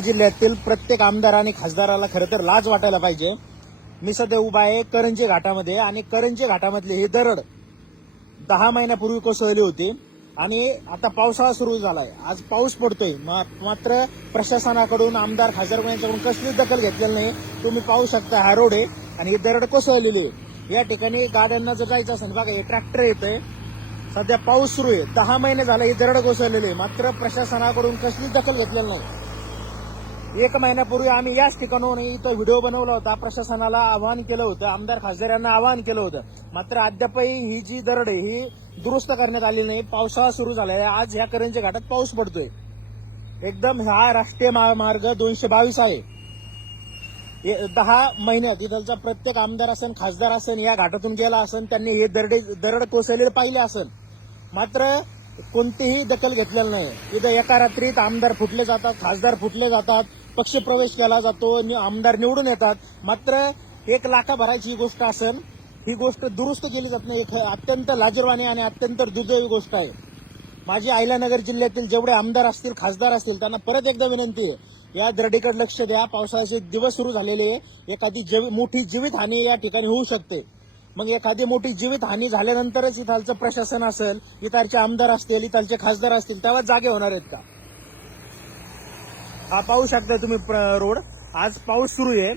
अहिल्यानगर जिल्ह्यातील प्रत्येक आमदार आणि खासदाराला खरं तर लाज वाटायला पाहिजे। मी सध्या उभा आहे करंजे घाटामध्ये आणि करंजे घाटामधली ही दरड 10 महिन्यापूर्वी कोसळली होती आणि आता पावसाळा सुरू झालाय। आज पाऊस पडतोय, मात्र प्रशासनाकडून आमदार खासदार यांच्याकडून कसलीच दखल घेतलेली नाही। तुम्ही पाहू शकता हा रोड आहे आणि ही दरड कोसळलेली आहे। या ठिकाणी गाड्यांना जर जायचं असेल, बघा हे ट्रॅक्टर येतंय, सध्या पाऊस सुरू आहे, 10 महिने झाले ही दरड कोसळलेली आहे, मात्र प्रशासनाकडून कसलीच दखल घेतलेली नाही। 1 महिन्यापूर्वी आम्ही याच ठिकाणाहून इथं व्हिडिओ बनवला होता, प्रशासनाला आवाहन केलं होतं, आमदार खासदार यांना आवाहन केलं होतं, मात्र अद्यापही ही जी दरड आहे ही दुरुस्त करण्यात आली नाही। पावसाळा सुरू झालाय, आज ह्या करंजे घाटात पाऊस पडतोय एकदम। हा राष्ट्रीय महामार्ग 222 आहे। 10 महिन्यात इथलचा प्रत्येक आमदार असेल, खासदार असेल, या घाटातून गेला असेल, त्यांनी हे दरड कोसळलेले पाहिले असेल, मात्र कोणतीही दखल घेतलेली नाही। इथं एका रात्रीत आमदार फुटले जातात, खासदार फुटले जातात, पक्ष प्रवेश केला जातो, आमदार निवडून येतात, मात्र 1 लाखाभराची गोष्ट असेल, ही गोष्ट दुरुस्त केली जात नाही। अत्यंत लाजिरवाणी आणि अत्यंत दुर्दैवी गोष्ट आहे। माझी अहिल्यानगर जिल्ह्यातील जेवढे आमदार असतील, खासदार असतील, त्यांना परत एकदा विनंती आहे, या दरडीकडे लक्ष द्या। पावसाळ्याचे दिवस सुरू झालेले आहे, एखादी मोठी जीवितहानी या ठिकाणी होऊ शकते। मग एखादी मोठी जीवितहानी झाल्यानंतरच इथालचं प्रशासन असेल, इथालचे आमदार असतील, इथालचे खासदार असतील, तेव्हा जागे होणार आहेत का? हा पाहू शकता तुम्ही रोड, आज पाऊस सुरू आहे